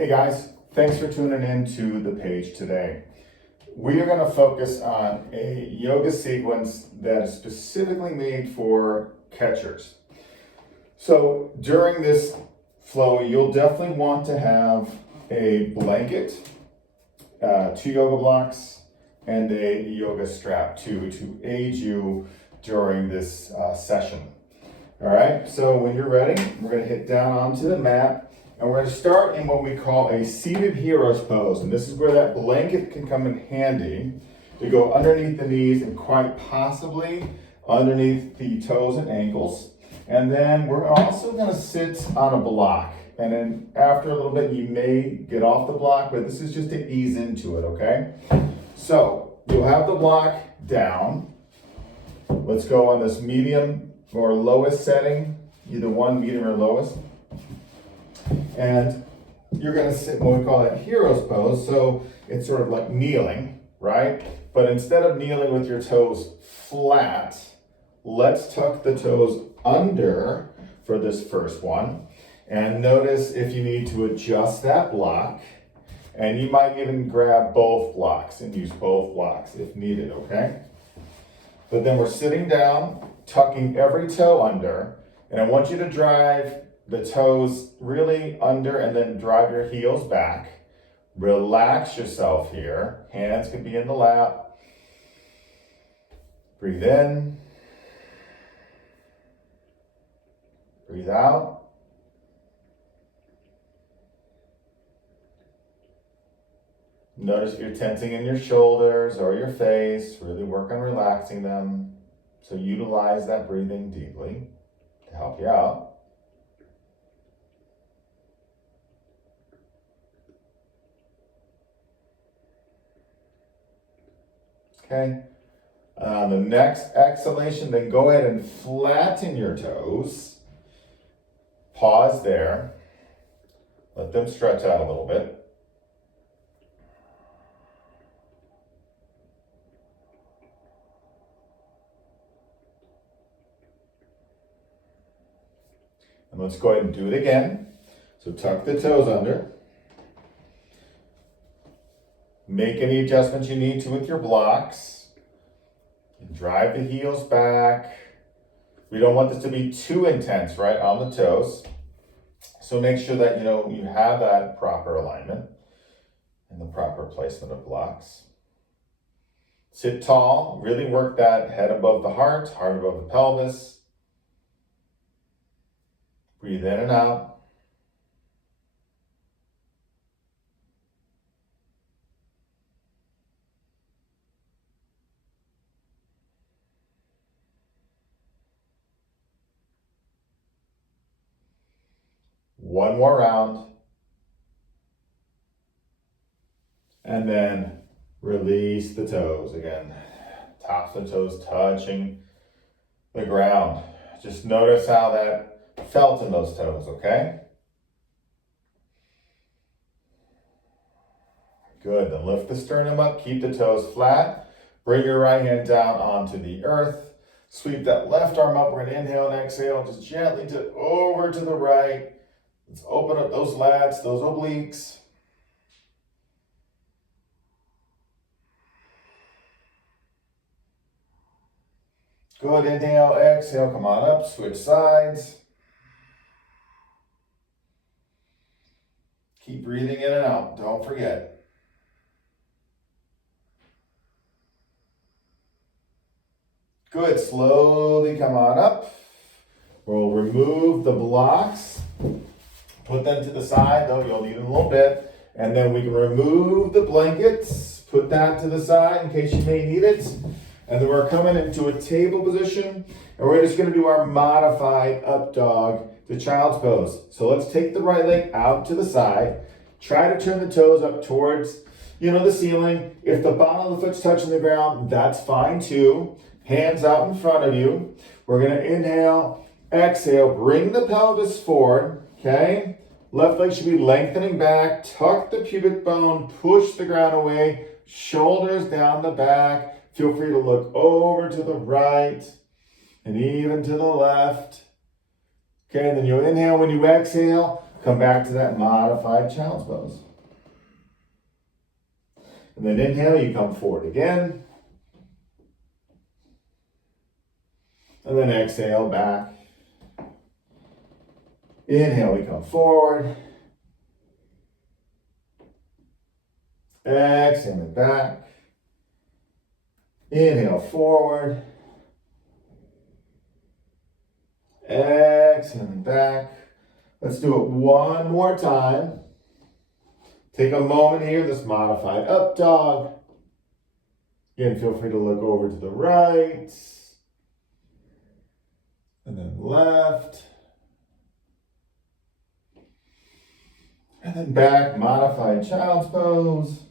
Hey guys, thanks for tuning in to the page today. We are going to focus on a yoga sequence that is specifically made for catchers. So during this flow, you'll definitely want to have a blanket, 2 yoga blocks, and a yoga strap to aid you during this session. All right, so when you're ready, we're going to hit down onto the mat. And we're going to start in what we call a seated hero's pose. And this is where that blanket can come in handy to go underneath the knees and quite possibly underneath the toes and ankles. And then we're also going to sit on a block. And then after a little bit, you may get off the block, but this is just to ease into it, okay? So you'll have the block down. Let's go on this medium or lowest setting, either one, medium or lowest. And you're going to sit what we call that hero's pose. So it's sort of like kneeling, right? But instead of kneeling with your toes flat, let's tuck the toes under for this first one. And notice if you need to adjust that block. And you might even grab both blocks and use both blocks if needed, okay? But then we're sitting down, tucking every toe under. And I want you to drive the toes really under and then drive your heels back. Relax yourself here. Hands can be in the lap. Breathe in. Breathe out. Notice if you're tensing in your shoulders or your face. Really work on relaxing them. So utilize that breathing deeply to help you out. Okay, on the next exhalation, then go ahead and flatten your toes. Pause there. Let them stretch out a little bit. And let's go ahead and do it again. So tuck the toes under. Make any adjustments you need to with your blocks. Drive the heels back. We don't want this to be too intense, right, on the toes. So make sure that, you have that proper alignment and the proper placement of blocks. Sit tall. Really work that head above the heart above the pelvis. Breathe in and out. One more round. And then release the toes again. Tops of the toes touching the ground. Just notice how that felt in those toes, okay? Good. Then lift the sternum up. Keep the toes flat. Bring your right hand down onto the earth. Sweep that left arm up. We're going to inhale and exhale. Just gently over to the right. Let's open up those lats, those obliques. Good, inhale, exhale, come on up, switch sides. Keep breathing in and out, don't forget. Good, slowly come on up. We'll remove the blocks. Put them to the side, though you'll need them a little bit. And then we can remove the blankets, put that to the side in case you may need it. And then we're coming into a table position, and we're just gonna do our modified up dog to child's pose. So let's take the right leg out to the side. Try to turn the toes up towards, the ceiling. If the bottom of the foot's touching the ground, that's fine too. Hands out in front of you. We're gonna inhale, exhale, bring the pelvis forward, okay? Left leg should be lengthening back, tuck the pubic bone, push the ground away, shoulders down the back. Feel free to look over to the right and even to the left. Okay, and then you'll inhale. When you exhale, Come back to that modified child's pose. And then inhale, you come forward again. And then exhale, back. Inhale, we come forward. Exhaling back. Inhale, forward. Exhaling back. Let's do it one more time. Take a moment here, this modified up dog. Again, feel free to look over to the right. And then left. And then back, modified child's pose.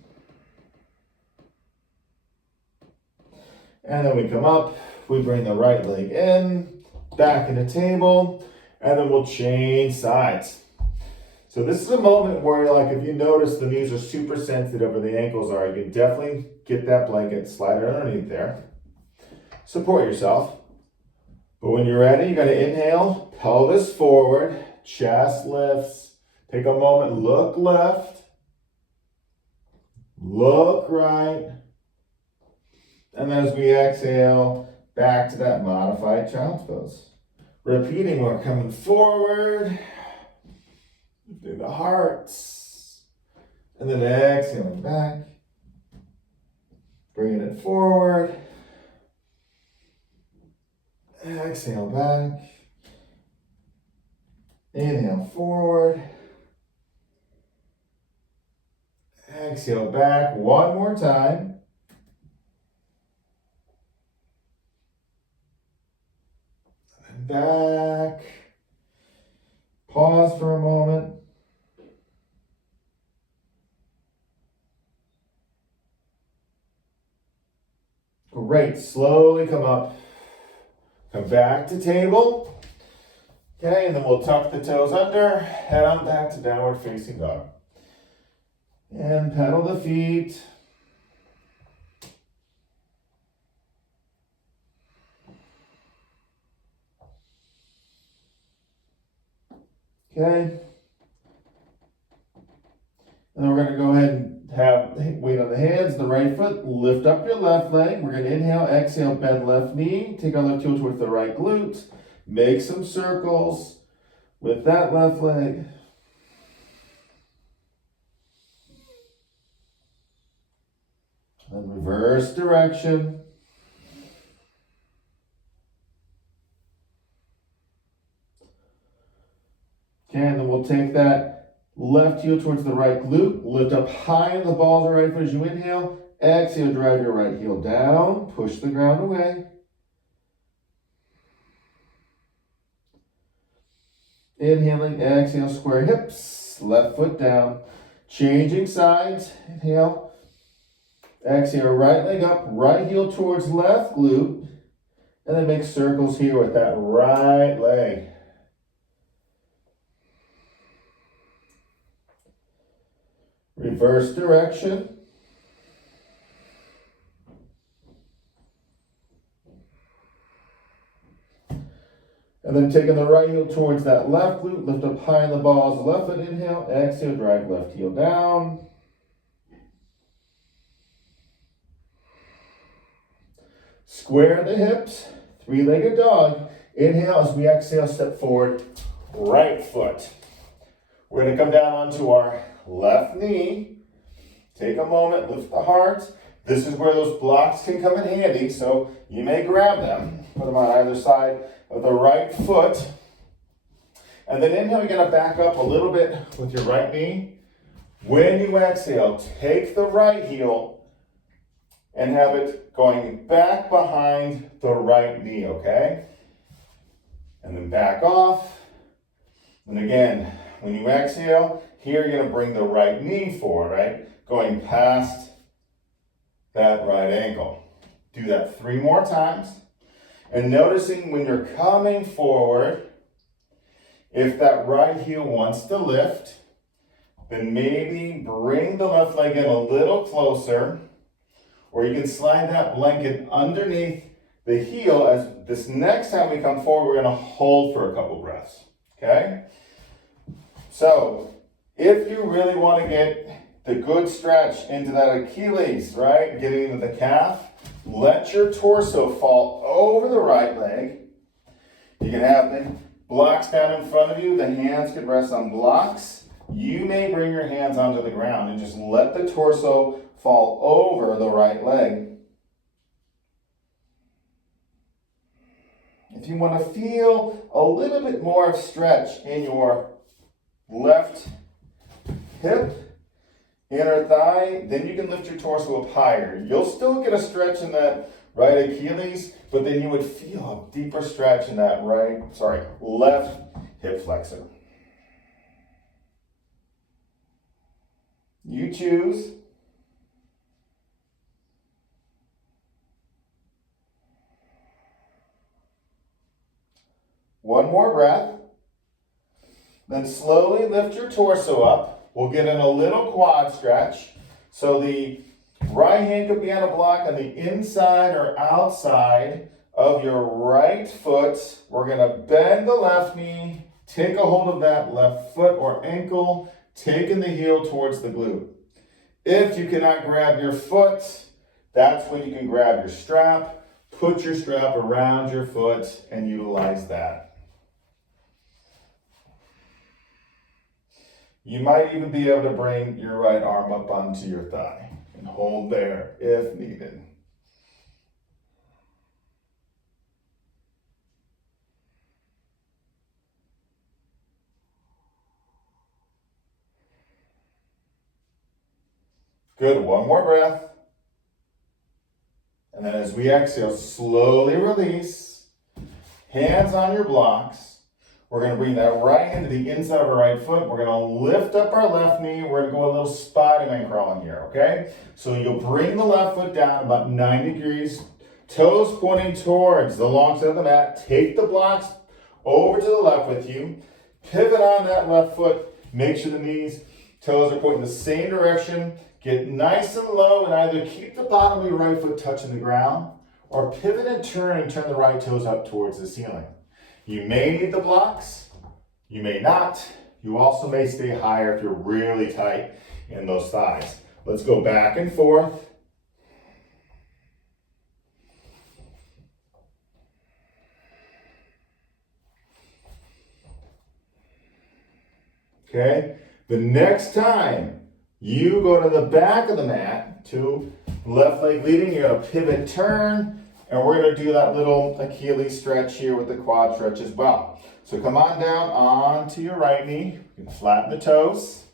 And then we come up, we bring the right leg in, back into table, and then we'll change sides. So this is a moment where, like, if you notice the knees are super sensitive or the ankles are, you can definitely get that blanket, slide it underneath there. Support yourself. But when you're ready, you're going to inhale, pelvis forward, chest lifts. Take a moment, look left, look right. And then as we exhale, back to that modified child's pose. Repeating, we're coming forward, lifting the hearts, and then exhaling back, bringing it forward, exhale back, inhale forward, exhale back, one more time. Back. Pause for a moment. Great. Slowly come up. Come back to table. Okay, and then we'll tuck the toes under. Head on back to downward facing dog. And pedal the feet. Okay. And then we're going to go ahead and have weight on the hands, the right foot, lift up your left leg. We're going to inhale, exhale, bend left knee, take our left heel towards the right glute, make some circles with that left leg. Then reverse direction. Okay, and then we'll take that left heel towards the right glute, lift up high in the balls of the right foot as you inhale, exhale, drive your right heel down, push the ground away. Inhaling, exhale, square hips, left foot down, changing sides, inhale, exhale, right leg up, right heel towards left glute, and then make circles here with that right leg. Reverse direction. And then taking the right heel towards that left glute, lift up high in the balls, left foot, inhale, exhale, drive left heel down. Square the hips, three-legged dog. Inhale as we exhale, step forward, right foot. We're going to come down onto our left knee. Take a moment, lift the heart. This is where those blocks can come in handy, so you may grab them. Put them on either side of the right foot. And then inhale, you're going to back up a little bit with your right knee. When you exhale, take the right heel and have it going back behind the right knee, okay? And then back off. And again, when you exhale, here you're going to bring the right knee forward, right? Going past that right ankle. Do that 3 more times. And noticing when you're coming forward, if that right heel wants to lift, then maybe bring the left leg in a little closer, or you can slide that blanket underneath the heel. As this next time we come forward, we're going to hold for a couple breaths, okay? So if you really want to get the good stretch into that Achilles, right, getting into the calf, let your torso fall over the right leg. You can have the blocks down in front of you. The hands can rest on blocks. You may bring your hands onto the ground and just let the torso fall over the right leg. If you want to feel a little bit more of stretch in your left hip, inner thigh, then you can lift your torso up higher. You'll still get a stretch in that right Achilles, but then you would feel a deeper stretch in that left hip flexor. You choose. One more breath. Then slowly lift your torso up. We'll get in a little quad stretch. So the right hand could be on a block on the inside or outside of your right foot. We're going to bend the left knee, take a hold of that left foot or ankle, taking the heel towards the glute. If you cannot grab your foot, that's when you can grab your strap. Put your strap around your foot and utilize that. You might even be able to bring your right arm up onto your thigh and hold there if needed. Good, one more breath. And then as we exhale, slowly release. Hands on your blocks. We're going to bring that right hand to the inside of our right foot. We're going to lift up our left knee. We're going to go a little Spider-Man crawling here, okay? So you'll bring the left foot down about 90 degrees. Toes pointing towards the long side of the mat. Take the blocks over to the left with you. Pivot on that left foot. Make sure the knees, toes are pointing the same direction. Get nice and low and either keep the bottom of your right foot touching the ground or pivot and turn the right toes up towards the ceiling. You may need the blocks, you may not. You also may stay higher if you're really tight in those thighs. Let's go back and forth. Okay, the next time you go to the back of the mat, to left leg leading, you're gonna pivot, turn, and we're going to do that little Achilles stretch here with the quad stretch as well. So come on down onto your right knee. You can flatten the toes.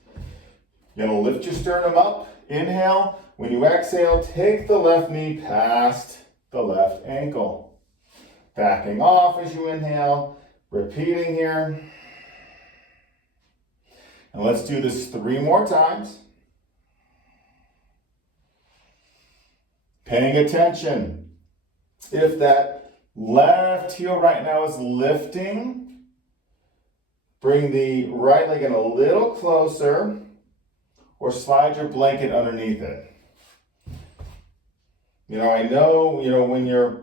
You're going to lift your sternum up. Inhale. When you exhale, take the left knee past the left ankle. Backing off as you inhale. Repeating here. And let's do this 3 more times. Paying attention. If that left heel right now is lifting, bring the right leg in a little closer or slide your blanket underneath it. I know, when you're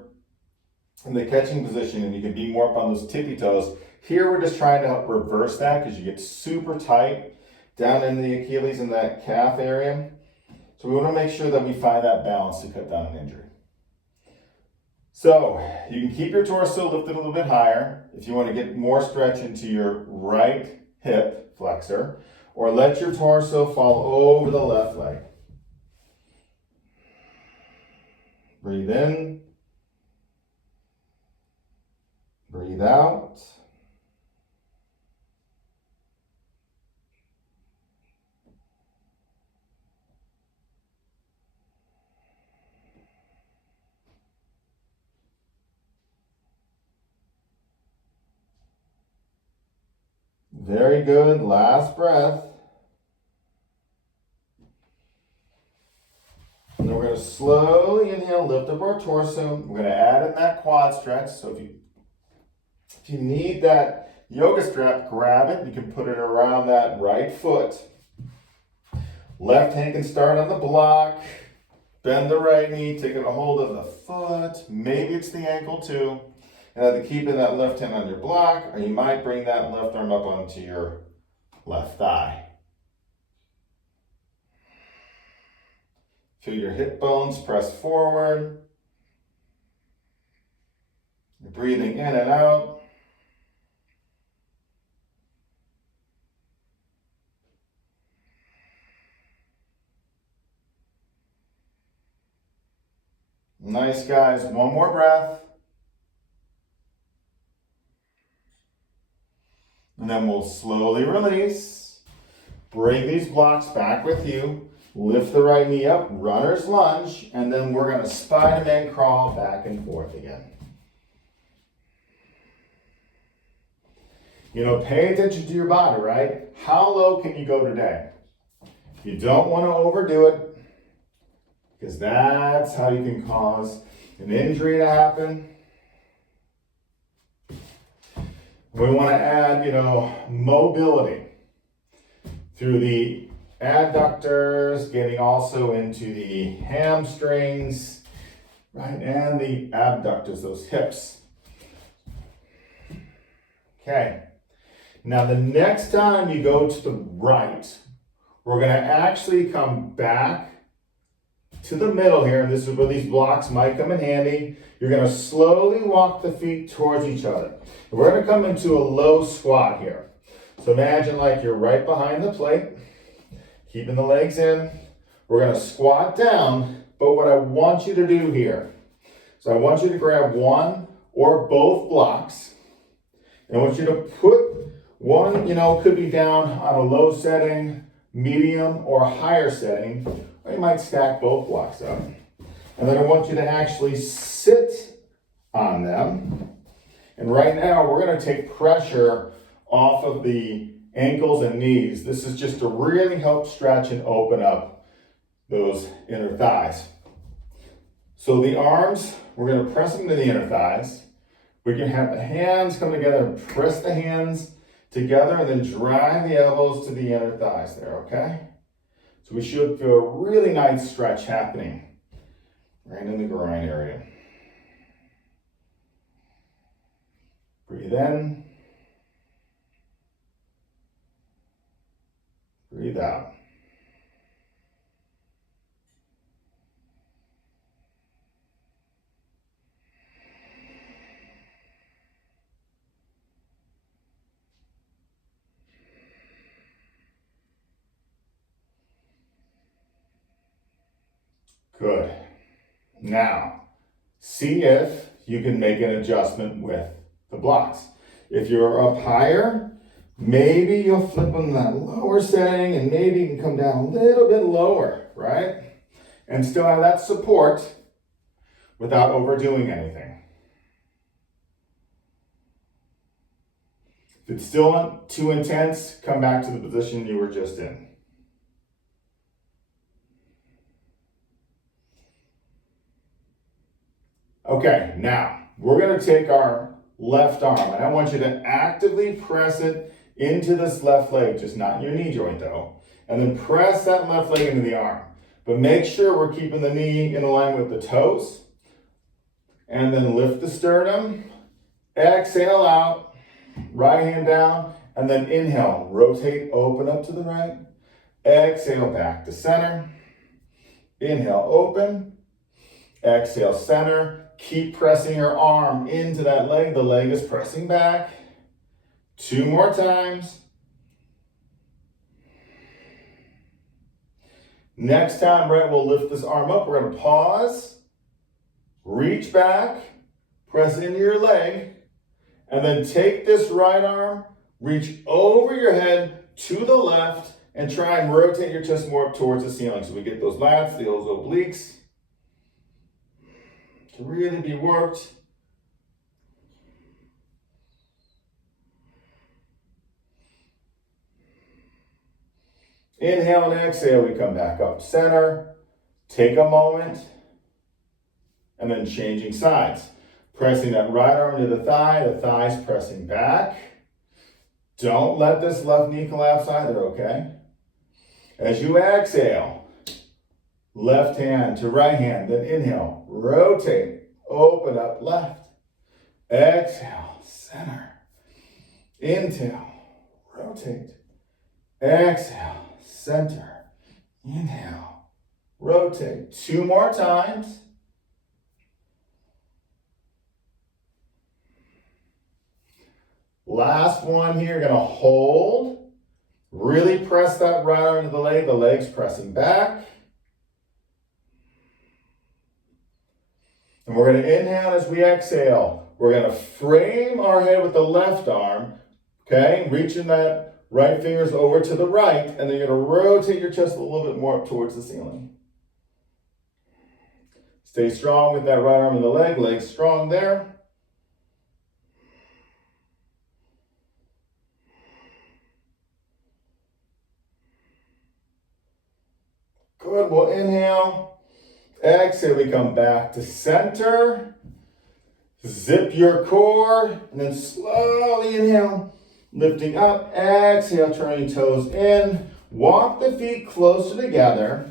in the catching position and you can be more up on those tippy toes. Here we're just trying to help reverse that because you get super tight down in the Achilles and that calf area. So we want to make sure that we find that balance to cut down an injury. So you can keep your torso lifted a little bit higher if you want to get more stretch into your right hip flexor, or let your torso fall over the left leg. Breathe in, breathe out. Very good. Last breath. And then we're going to slowly inhale, lift up our torso. We're going to add in that quad stretch. So if you need that yoga strap, grab it. You can put it around that right foot. Left hand can start on the block. Bend the right knee, taking a hold of the foot. Maybe it's the ankle too. And either keeping that left hand on your block, or you might bring that left arm up onto your left thigh. Feel your hip bones press forward. You're breathing in and out. Nice, guys. One more breath. And then we'll slowly release. Bring these blocks back with you. Lift the right knee up, runner's lunge, and then we're going to Spider-Man crawl back and forth again. You know, pay attention to your body, right? How low can you go today? You don't want to overdo it, because that's how you can cause an injury to happen. We want to add, mobility through the adductors, getting also into the hamstrings, right, and the abductors, those hips. Okay, now the next time you go to the right, we're going to actually come back to the middle here, and this is where these blocks might come in handy. You're going to slowly walk the feet towards each other. And we're going to come into a low squat here. So imagine like you're right behind the plate, keeping the legs in. We're going to squat down, but what I want you to do here, so I want you to grab one or both blocks, and I want you to put one, could be down on a low setting, medium, or higher setting, or you might stack both blocks up. And then I want you to actually sit on them. And right now, we're going to take pressure off of the ankles and knees. This is just to really help stretch and open up those inner thighs. So the arms, we're going to press them to the inner thighs. We can have the hands come together and press the hands together and then drive the elbows to the inner thighs there, okay? So we should feel a really nice stretch happening right in the groin area. Breathe in. Breathe out. Good. Now, see if you can make an adjustment with the blocks. If you're up higher, maybe you'll flip them that lower setting and maybe you can come down a little bit lower, right? And still have that support without overdoing anything. If it's still too intense, come back to the position you were just in. Okay, now we're going to take our left arm, and I want you to actively press it into this left leg, just not in your knee joint though, and then press that left leg into the arm. But make sure we're keeping the knee in line with the toes, and then lift the sternum, exhale out, right hand down, and then inhale, rotate, open up to the right, exhale back to center, inhale, open, exhale, center. Keep pressing your arm into that leg. The leg is pressing back. 2 more times. Next time, right, we'll lift this arm up. We're going to pause, reach back, press into your leg, and then take this right arm, reach over your head to the left, and try and rotate your chest more up towards the ceiling. So we get those lats, those obliques, to really be worked. Inhale and exhale, we come back up center. Take a moment, and then changing sides. Pressing that right arm to the thighs pressing back. Don't let this left knee collapse either, okay? As you exhale, left hand to right hand, then inhale, rotate, open up left, exhale, center, inhale, rotate, Exhale, center, inhale, rotate. 2 more times. Last one here, gonna hold. Really press that right arm into the legs pressing back. And we're gonna inhale as we exhale. We're gonna frame our head with the left arm, okay? Reaching that right fingers over to the right, and then you're gonna rotate your chest a little bit more up towards the ceiling. Stay strong with that right arm and the legs strong there. Good, we'll inhale. Exhale, we come back to center. Zip your core, and then slowly inhale. Lifting up, exhale, turning toes in. Walk the feet closer together.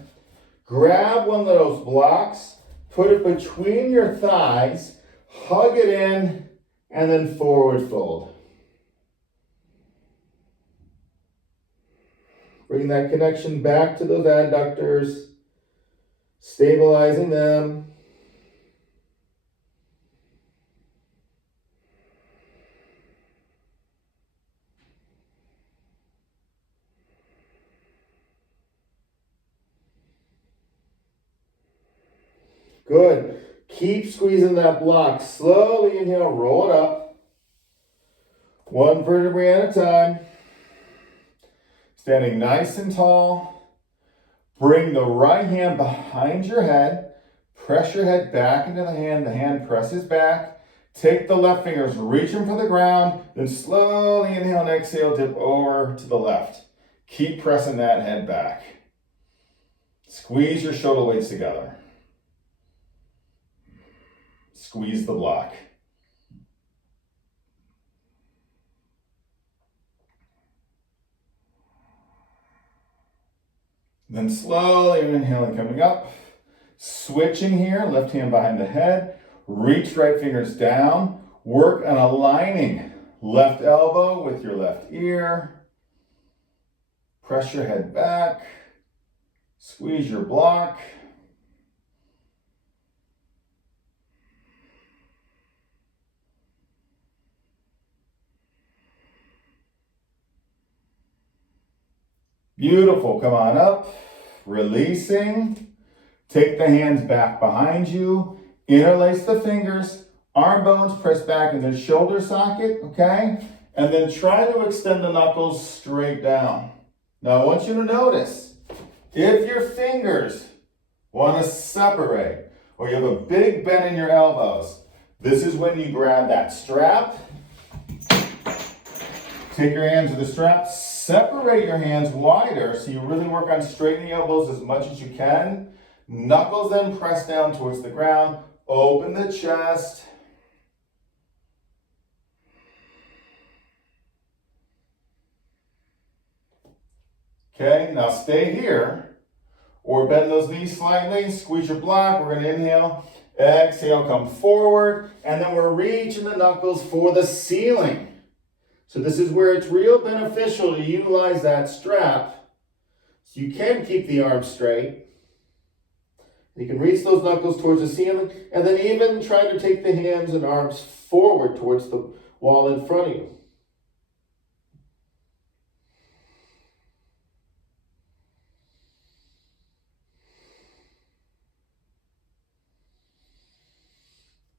Grab one of those blocks, put it between your thighs, hug it in, and then forward fold. Bring that connection back to those adductors, stabilizing them. Good. Keep squeezing that block. Slowly inhale, roll it up. 1 vertebrae at a time. Standing nice and tall. Bring the right hand behind your head. Press your head back into the hand presses back. Take the left fingers, reach them for the ground, then slowly inhale and exhale, dip over to the left. Keep pressing that head back. Squeeze your shoulder blades together. Squeeze the block. Then slowly inhaling, coming up. Switching here, left hand behind the head. Reach right fingers down. Work on aligning left elbow with your left ear. Press your head back. Squeeze your block. Beautiful, come on up, releasing. Take the hands back behind you, interlace the fingers, arm bones press back in the shoulder socket, okay? And then try to extend the knuckles straight down. Now I want you to notice, if your fingers want to separate, or you have a big bend in your elbows, this is when you grab that strap, take your hands to the strap, separate your hands wider so you really work on straightening the elbows as much as you can. Knuckles then press down towards the ground. Open the chest. Okay, now stay here. Or bend those knees slightly. Squeeze your block. We're going to inhale. Exhale, come forward. And then we're reaching the knuckles for the ceiling. So this is where it's real beneficial to utilize that strap so you can keep the arms straight. You can reach those knuckles towards the ceiling and then even try to take the hands and arms forward towards the wall in front of you.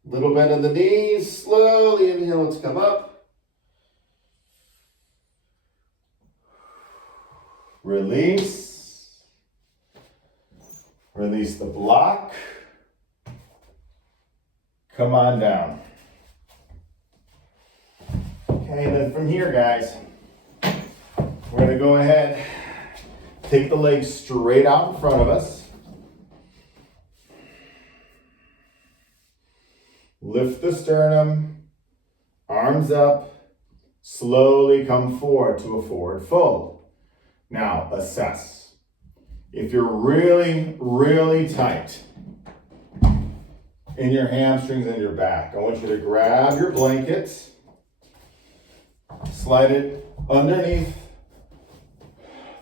Little bend in the knees, slowly inhale to come up. Release. Release the block. Come on down. Okay, and then from here, guys, we're going to go ahead, take the legs straight out in front of us. Lift the sternum, arms up, slowly come forward to a forward fold. Now, assess. If you're really, really tight in your hamstrings and your back, I want you to grab your blanket, slide it underneath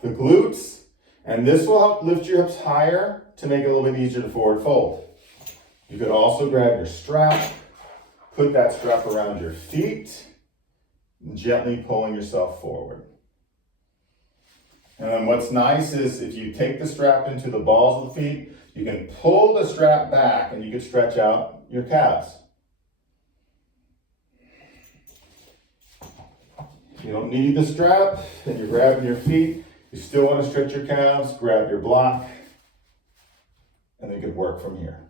the glutes, and this will help lift your hips higher to make it a little bit easier to forward fold. You could also grab your strap, put that strap around your feet, gently pulling yourself forward. And then what's nice is if you take the strap into the balls of the feet, you can pull the strap back and you can stretch out your calves. If you don't need the strap and you're grabbing your feet, you still want to stretch your calves, grab your block, and then you can work from here.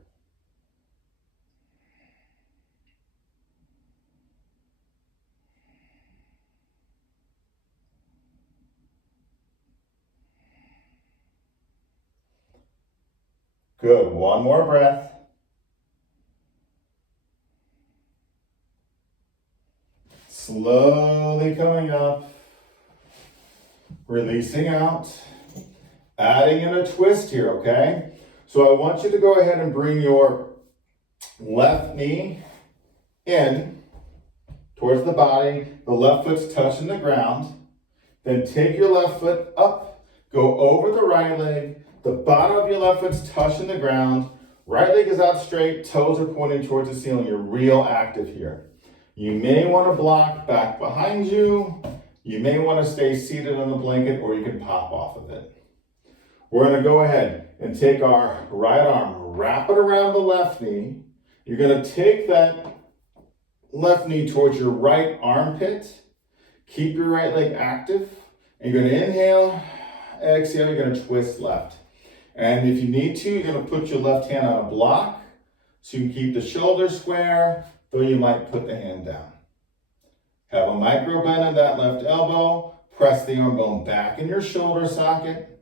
Good, one more breath. Slowly coming up, releasing out, adding in a twist here, okay? So I want you to go ahead and bring your left knee in towards the body, the left foot's touching the ground, then take your left foot up, go over the right leg, the bottom of your left foot's touching the ground, right leg is out straight, toes are pointing towards the ceiling. You're real active here. You may want to block back behind you. You may want to stay seated on the blanket, or you can pop off of it. We're going to go ahead and take our right arm, wrap it around the left knee. You're going to take that left knee towards your right armpit. Keep your right leg active. And you're going to inhale, exhale, you're going to twist left. And if you need to, you're going to put your left hand on a block so you can keep the shoulders square, though you might put the hand down. Have a micro bend in that left elbow. Press the arm bone back in your shoulder socket.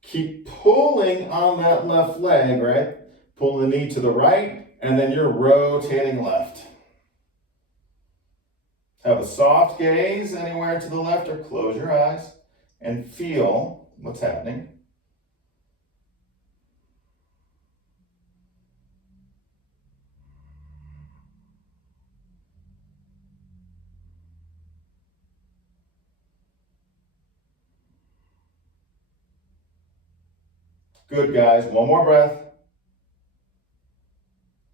Keep pulling on that left leg, right? Pull the knee to the right, and then you're rotating left. Have a soft gaze anywhere to the left, or close your eyes and feel what's happening. Good, guys. One more breath.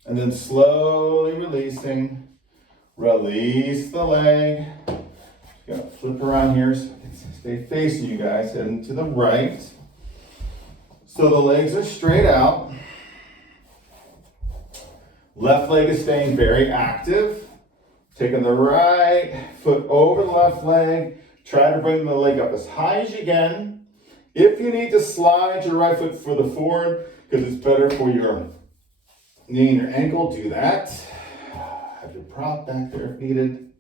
And then slowly releasing. Release the leg. Just gonna flip around here so I can stay facing you guys, heading to the right. So the legs are straight out. Left leg is staying very active. Taking the right foot over the left leg. Try to bring the leg up as high as you can. If you need to slide your right foot further forward, because it's better for your knee and your ankle, do that. Have your prop back there if needed.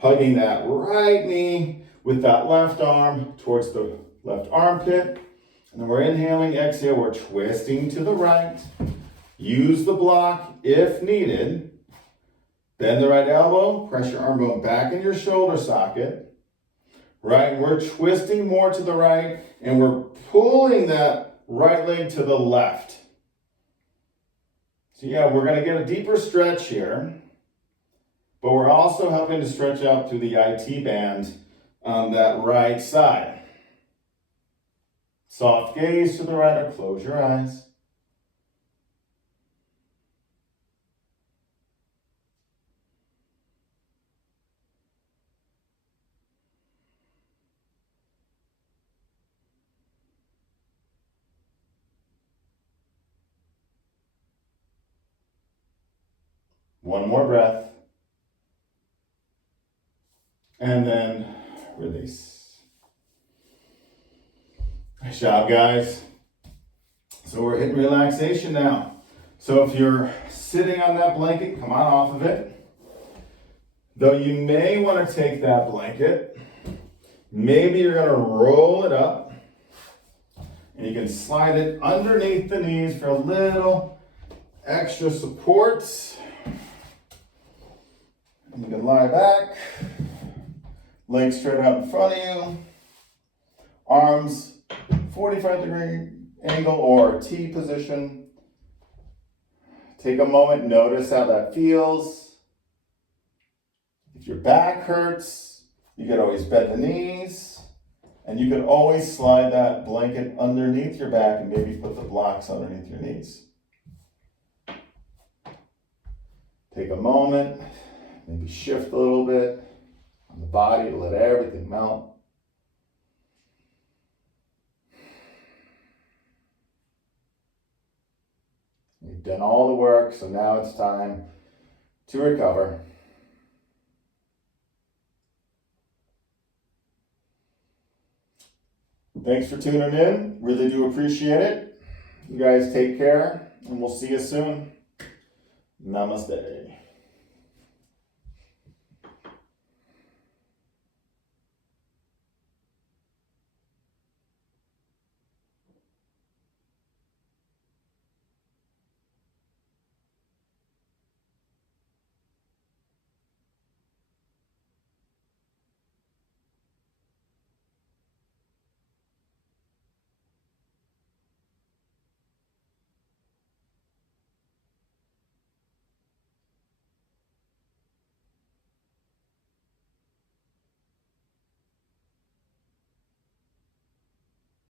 Hugging that right knee with that left arm towards the left armpit. And then we're inhaling, exhale, we're twisting to the right. Use the block if needed. Bend the right elbow, press your arm bone back in your shoulder socket. Right, we're twisting more to the right, and we're pulling that right leg to the left. So yeah, we're gonna get a deeper stretch here, but we're also helping to stretch out through the IT band on that right side. Soft gaze to the right, or close your eyes. One more breath. And then release. Nice job, guys. So we're hitting relaxation now. So if you're sitting on that blanket, come on off of it. Though you may want to take that blanket, maybe you're going to roll it up, and you can slide it underneath the knees for a little extra support. You can lie back, legs straight out in front of you, arms 45-degree angle or T position. Take a moment, notice how that feels. If your back hurts, you can always bend the knees. And you can always slide that blanket underneath your back and maybe put the blocks underneath your knees. Take a moment, maybe shift a little bit on the body to let everything melt. You've done all the work, so now it's time to recover. Thanks for tuning in. Really do appreciate it. You guys take care, and we'll see you soon. Namaste.